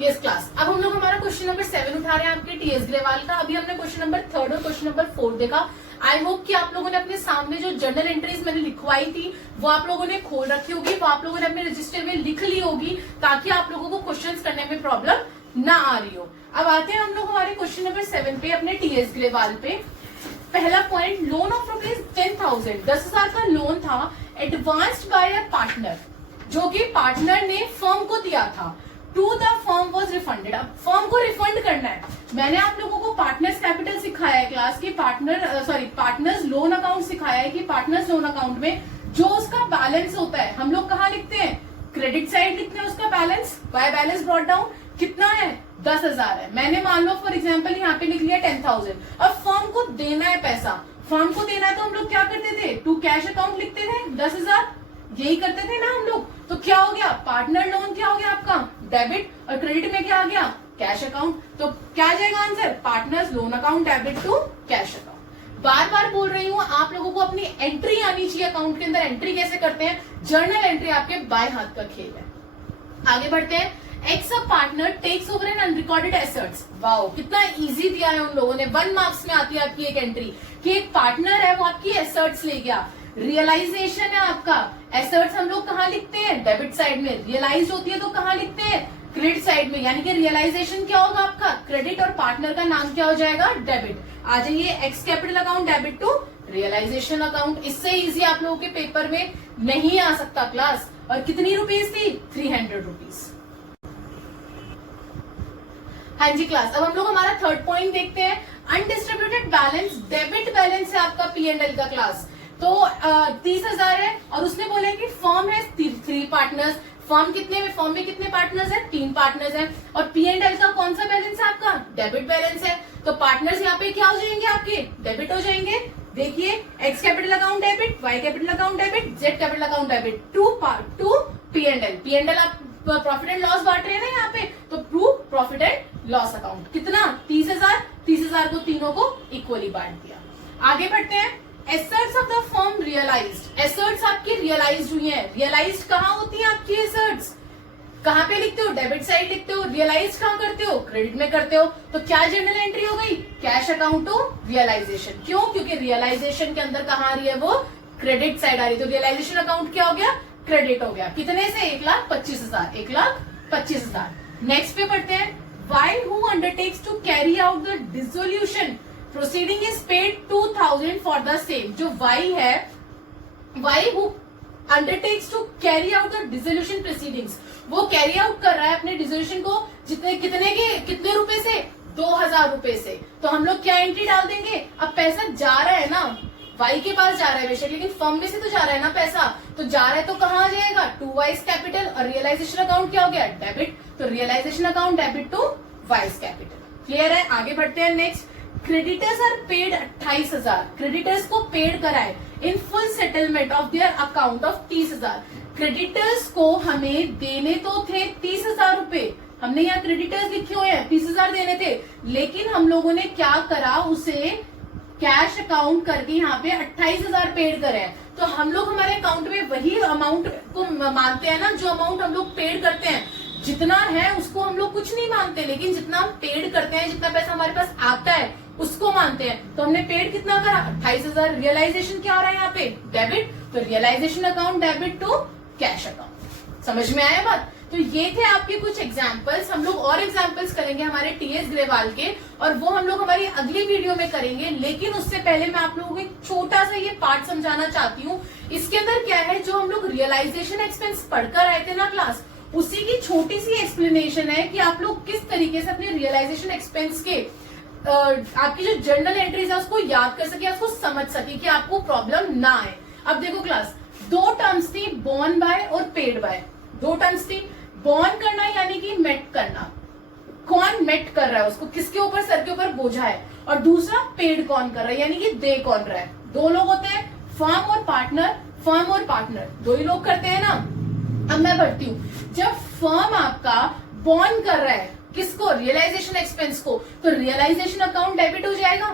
यस क्लास, अब हम लोग हमारा क्वेश्चन नंबर 7 उठा रहे हैं आपके टीएस ग्रेवाल का। अभी हमने क्वेश्चन नंबर 3 और क्वेश्चन नंबर 4 देखा। आई होप कि आप लोगों ने अपने सामने जो जर्नल एंट्रीज मैंने लिखवाई थी वो आप लोगों ने खोल रखी होगी, वो आप लोगों ने अपने रजिस्टर में लिख ली होगी ताकि आप लोगों को क्वेश्चंस करने में प्रॉब्लम ना आ रही हो। अब आते हैं हम लोग हमारे क्वेश्चन नंबर 7 पे, अपने टीएस ग्रेवाल पे। पहला पॉइंट, लोन ऑफ रुपीज 10,000, 10,000 का लोन था एडवांस्ड बाय अ पार्टनर, जो कि पार्टनर ने फर्म को दिया था। To the firm was refunded. अब फर्म को रिफंड करना है। मैंने आप लोगों को पार्टनर्स कैपिटल सिखाया है क्लास की, पार्टनर्स लोन अकाउंट सिखाया है कि पार्टनर्स लोन अकाउंट में जो उसका बैलेंस होता है हम लोग कहाँ लिखते हैं? क्रेडिट साइड लिखते हैं उसका balance, by balance brought down. कितना है? 10,000 है। मैंने मान लो फॉर एग्जाम्पल यहाँ पे लिख लिया 10,000। अब फर्म को देना है पैसा, फर्म को देना है तो हम लोग क्या करते थे? टू कैश अकाउंट लिखते थे 10,000, यही करते थे ना हम लोग। तो क्या हो गया? पार्टनर लोन क्या हो गया आपका? डेबिट। और क्रेडिट में क्या आ गया? Cash account. तो क्या आ जाएगा answer? Partners loan account debit to cash account. बार बार बोल रही हूँ, आप लोगों को अपनी एंट्री आनी चाहिए अकाउंट के अंदर। एंट्री कैसे करते हैं? जर्नल एंट्री आपके बाएं हाथ का खेल है। आगे बढ़ते हैं। X a partner takes over an unrecorded assets. Wow, कितना इजी दिया है उन लोगों ने। 1 मार्क्स में आती है आपकी एक एंट्री कि एक पार्टनर है वो आपकी एसेट्स ले गया। रियलाइजेशन है आपका। एसेट्स हम लोग कहाँ लिखते हैं? डेबिट साइड में। रियलाइज होती है तो कहाँ लिखते हैं? क्रेडिट साइड में। यानी कि रियलाइजेशन क्या होगा आपका? क्रेडिट, और पार्टनर का नाम क्या हो जाएगा? डेबिट। आ जाइए, X capital account debit to realisation account. इससे इजी आप लोगों के पेपर में नहीं आ सकता क्लास। और कितनी रुपीज थी? 300 रुपीज। हाँ जी क्लास, अब हम लोग हमारा थर्ड पॉइंट देखते हैं। अनडिस्ट्रीब्यूटेड बैलेंस, डेबिट बैलेंस है आपका पीएनएल का क्लास। तो 30,000 है और उसने बोला कि फर्म है 3 पार्टनर्स। फर्म में कितने पार्टनर्स हैं? 3 पार्टनर्स हैं। और पीएनएल का कौन सा बैलेंस है आपका? डेबिट बैलेंस है। तो पार्टनर्स यहाँ पे क्या हो जाएंगे आपके? डेबिट हो जाएंगे। देखिए, X capital account debit, Y capital account debit, Z capital account debit to PNL. PNL आप प्रॉफिट एंड लॉस बांट रहे हैं ना यहाँ पे, तो to profit and loss account. कितना? 30,000 को तीनों को इक्वली बांट दिया। आगे बढ़ते हैं। Assets of the firm realised. Assets आपकी रियलाइज्ड हुई है। रियलाइज्ड कहाँ होती है आपकी एसेट्स? कहाँ पे लिखते हो? डेबिट साइड लिखते हो। रियलाइज कहाँ करते हो? क्रेडिट में करते हो। तो क्या जर्नल एंट्री हो गई? Cash account to realisation. क्यों? क्योंकि रियलाइजेशन के अंदर कहाँ आ रही है? वो क्रेडिट साइड आ रही है। तो रियलाइजेशन अकाउंट क्या हो गया? क्रेडिट हो गया। कितने से? 1,25,000। 1,25,000। नेक्स्ट पे पढ़ते हैं। Y who undertakes to carry out the dissolution proceeding is paid 2,000 for the same. जो वाई है, Y who undertakes to carry out the dissolution proceedings, वो कैरी आउट कर रहा है अपने डिसोल्यूशन को कितने रुपए से? 2,000 रुपए से। तो हम लोग क्या एंट्री डाल देंगे? अब पैसा जा रहा है ना, वाई के पास जा रहा है बेशक, लेकिन फर्म में से तो जा रहा है ना पैसा। तो जा रहा है तो कहाँ आ जाएगा? To Y's capital. और रियलाइजेशन अकाउंट क्या हो गया? डेबिट। तो realisation account debit to Y's capital. Clear है? आगे बढ़ते हैं। Next, creditors are paid 28,000। Creditors को पेड कराए in full settlement of their account of 30,000। Creditors को हमें देने तो थे 30,000 रुपए, हमने यहाँ क्रेडिटर्स लिखे हुए हैं, 30,000 देने थे, लेकिन हम लोगों ने क्या करा? उसे कैश अकाउंट करके यहाँ पे 28,000 पेड करे। तो हम लोग हमारे अकाउंट में वही अमाउंट को मानते हैं ना, जो अमाउंट हम लोग पेड करते हैं। जितना है उसको हम लोग कुछ नहीं मानते, लेकिन जितना हम पेड करते हैं, जितना पैसा हमारे पास आता है उसको मानते हैं। तो हमने पेड कितना करा? 28,000। रियलाइजेशन क्या हो रहा है यहाँ पे? डेबिट। तो realisation account debit to cash account. समझ में आया बात? तो ये थे आपके कुछ एग्जाम्पल्स। हम लोग और एग्जाम्पल्स करेंगे हमारे टीएस ग्रेवाल के, और वो हम लोग हमारी अगली वीडियो में करेंगे। लेकिन उससे पहले मैं आप लोगों को एक छोटा सा ये पार्ट समझाना चाहती हूँ। इसके अंदर क्या है, जो हम लोग रियलाइजेशन एक्सपेंस पढ़कर आए थे ना क्लास, उसी की छोटी सी एक्सप्लेनेशन है कि आप लोग किस तरीके से अपने रियलाइजेशन एक्सपेंस के आपकी जो जर्नल एंट्रीज है उसको याद कर सके, उसको समझ सके कि आपको प्रॉब्लम ना आए। अब देखो क्लास, दो टर्म्स थी, बॉर्न बाय और पेड बाय। दो टर्म्स थी, बॉर्न करना यानी कि मेट करना, कौन मेट कर रहा है उसको, किसके ऊपर, सर के ऊपर बोझा है, और दूसरा पेड कौन कर रहा है यानी कि दे कौन रहा है। दो लोग होते हैं, फर्म और पार्टनर। फर्म और पार्टनर दो ही लोग करते हैं ना। अब मैं बढ़ती हूँ, जब फर्म आपका बॉर्न कर रहा है किसको, रियलाइजेशन एक्सपेंस को, तो रियलाइजेशन अकाउंट डेबिट हो जाएगा।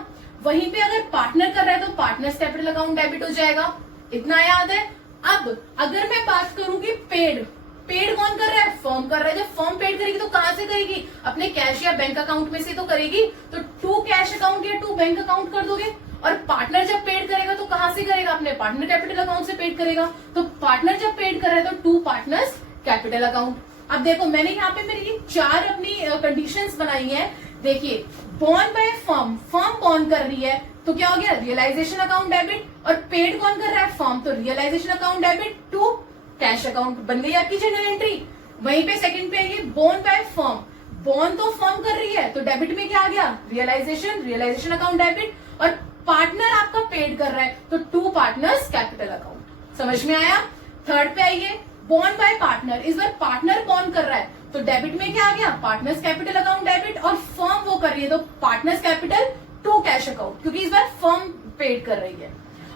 वहीं पे अगर पार्टनर कर रहा है तो पार्टनर्स कैपिटल अकाउंट डेबिट हो जाएगा। इतना याद है। अब अगर मैं बात करूं कि पेड, पेड कौन कर रहा है, फर्म कर रहा है। जब फर्म पेड करेगी तो कहां से करेगी, अपने कैश या बैंक अकाउंट में से तो करेगी, तो टू कैश अकाउंट या टू बैंक अकाउंट कर दोगे। और पार्टनर जब पेड करेगा तो कहां से करेगा, अपने पार्टनर कैपिटल अकाउंट से पेड करेगा। तो पार्टनर जब पेड कर रहा है तो टू पार्टनर्स कैपिटल अकाउंट। अब देखो मैंने यहाँ पे मेरी चार अपनी कंडीशंस बनाई है। देखिए, borne by firm, firm borne कर रही है तो क्या हो गया, रियलाइजेशन अकाउंट डेबिट, और पेड कौन कर रहा है, फर्म, तो realisation account debit to cash account, बन गई आपकी जनरल एंट्री। वहीं पे सेकंड पे आइए, बॉर्न बाय फर्म, बॉर्न तो फर्म कर रही है तो डेबिट में क्या आ गया, रियलाइजेशन, रियलाइजेशन अकाउंट डेबिट, और पार्टनर आपका पेड कर रहा है तो टू पार्टनर्स कैपिटल अकाउंट। समझ में आया। थर्ड पे आइए, बॉर्न बाय पार्टनर, इस बार पार्टनर बॉर्न कर रहा है तो डेबिट में क्या आ गया, पार्टनर्स कैपिटल अकाउंट डेबिट, और फर्म वो कर रही है तो partners capital to cash account, क्योंकि इस बार फर्म पेड कर रही है।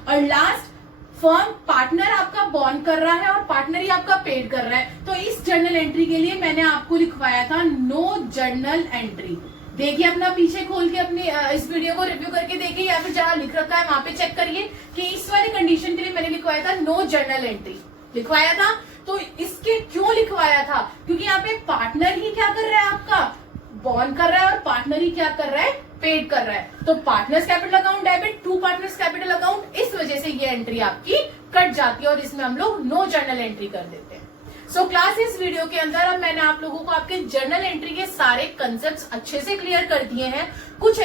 और लास्ट, फर्म, पार्टनर आपका बॉन्ड कर रहा है और पार्टनर ही आपका पेड कर रहा है। तो इस जर्नल एंट्री के लिए मैंने आपको लिखवाया था नो जर्नल एंट्री। देखिए अपना पीछे खोल के अपने इस वीडियो को रिव्यू करके देखिए, या फिर जहां लिख रखा है वहां पे चेक करिए कि इस वाली कंडीशन के लिए मैंने लिखवाया था नो जर्नल एंट्री, लिखवाया था। तो इसके क्यों लिखवाया था, क्योंकि यहाँ पे पार्टनर ही क्या कर रहा है, आपका बॉन्ड कर रहा है, और पार्टनर ही क्या कर रहा है, पेड कर रहा है। तो partners capital account debit to partners capital account, इस वजह से ये एंट्री आपकी कट जाती है और इसमें हम लोग नो जर्नल एंट्री कर देते हैं। सो क्लास, इस वीडियो के अंदर अब मैंने आप लोगों को आपके जर्नल एंट्री के सारे कंसेप्ट्स अच्छे से क्लियर कर दिए हैं। कुछ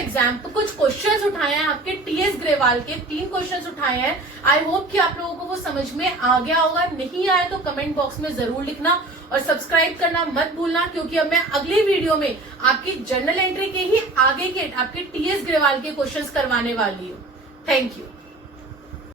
क्वेश्चंस उठाए हैं आपके टीएस ग्रेवाल के, 3 क्वेश्चंस उठाए हैं। आई होप कि आप लोगों को वो समझ में आ गया होगा। नहीं आया तो कमेंट बॉक्स में जरूर लिखना, और सब्सक्राइब करना मत भूलना, क्योंकि अब मैं अगली वीडियो में आपकी जर्नल एंट्री के ही आगे के आपके टीएस ग्रेवाल के क्वेश्चंस करवाने वाली हूँ। Thank you.